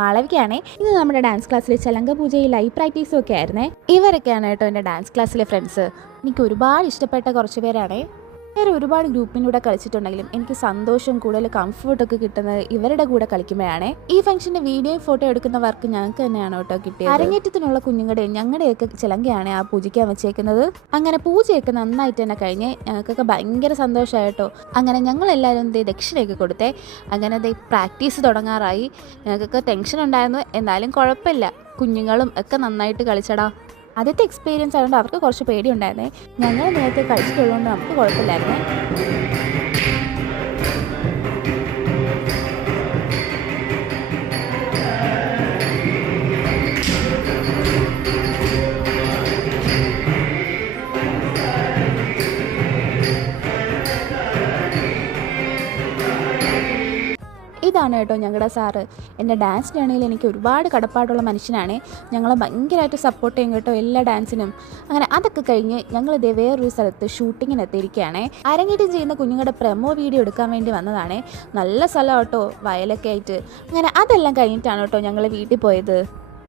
മാളവികയാണേ. ഇത് നമ്മുടെ ഡാൻസ് ക്ലാസ്സിലെ ചലങ്ക പൂജയിൽ ലൈവ് പ്രാക്ടീസും ഒക്കെ ആയിരുന്നേ. ഇവരൊക്കെയാണ് കേട്ടോ എൻ്റെ ഡാൻസ് ക്ലാസ്സിലെ ഫ്രണ്ട്സ്. എനിക്ക് ഒരുപാട് ഇഷ്ടപ്പെട്ട കുറച്ച് പേരാണേ. വേറെ ഒരുപാട് ഗ്രൂപ്പിലൂടെ കളിച്ചിട്ടുണ്ടെങ്കിലും എനിക്ക് സന്തോഷവും കൂടുതൽ കംഫർട്ടൊക്കെ കിട്ടുന്നത് ഇവരുടെ കൂടെ കളിക്കുമ്പോഴാണ്. ഈ ഫംഗ്ഷന്റെ വീഡിയോയും ഫോട്ടോ എടുക്കുന്ന വർക്ക് ഞങ്ങൾക്ക് തന്നെയാണ് കേട്ടോ കിട്ടിയത്. അരങ്ങേറ്റത്തിനുള്ള കുഞ്ഞുങ്ങളുടെയും ഞങ്ങളുടെയൊക്കെ ചിലങ്കയാണ് ആ പൂജയ്ക്കാൻ വെച്ചേക്കുന്നത്. അങ്ങനെ പൂജയൊക്കെ നന്നായിട്ട് തന്നെ കഴിഞ്ഞ് ഞങ്ങൾക്കൊക്കെ ഭയങ്കര സന്തോഷമായിട്ടോ. അങ്ങനെ ഞങ്ങളെല്ലാവരും ദക്ഷിണയൊക്കെ കൊടുത്തേ. അങ്ങനെ പ്രാക്ടീസ് തുടങ്ങാറായി. ഞങ്ങൾക്കൊക്കെ ടെൻഷൻ ഉണ്ടായിരുന്നു, എന്നാലും കുഴപ്പമില്ല, കുഞ്ഞുങ്ങളും ഒക്കെ നന്നായിട്ട് കളിച്ചടാ. ആദ്യത്തെ എക്സ്പീരിയൻസ് ആയതുകൊണ്ട് അവർക്ക് കുറച്ച് പേടിയുണ്ടായിരുന്നേ. ഞങ്ങൾ നേരത്തെ കളിച്ചിട്ടുള്ളതുകൊണ്ട് നമുക്ക് കുഴപ്പമില്ലായിരുന്നേ. ഇതാണ് കേട്ടോ ഞങ്ങളുടെ സാറ്. എൻ്റെ ഡാൻസ് ജേണിയിൽ എനിക്ക് ഒരുപാട് കടപ്പാടുള്ള മനുഷ്യനാണ്. ഞങ്ങളെ ഭയങ്കരമായിട്ട് സപ്പോർട്ട് ചെയ്യും കേട്ടോ എല്ലാ ഡാൻസിനും. അങ്ങനെ അതൊക്കെ കഴിഞ്ഞ് ഞങ്ങൾ ഇതേ വേറൊരു സ്ഥലത്ത് ഷൂട്ടിങ്ങിന് എത്തിയിരിക്കുകയാണേ. അരങ്ങേറ്റം ചെയ്യുന്ന കുഞ്ഞുങ്ങളുടെ പ്രമോ വീഡിയോ എടുക്കാൻ വേണ്ടി വന്നതാണേ. നല്ല സ്ഥലം കേട്ടോ, വയലൊക്കെ ആയിട്ട്. അങ്ങനെ അതെല്ലാം കഴിഞ്ഞിട്ടാണ് കേട്ടോ ഞങ്ങൾ വീട്ടിൽ പോയത്.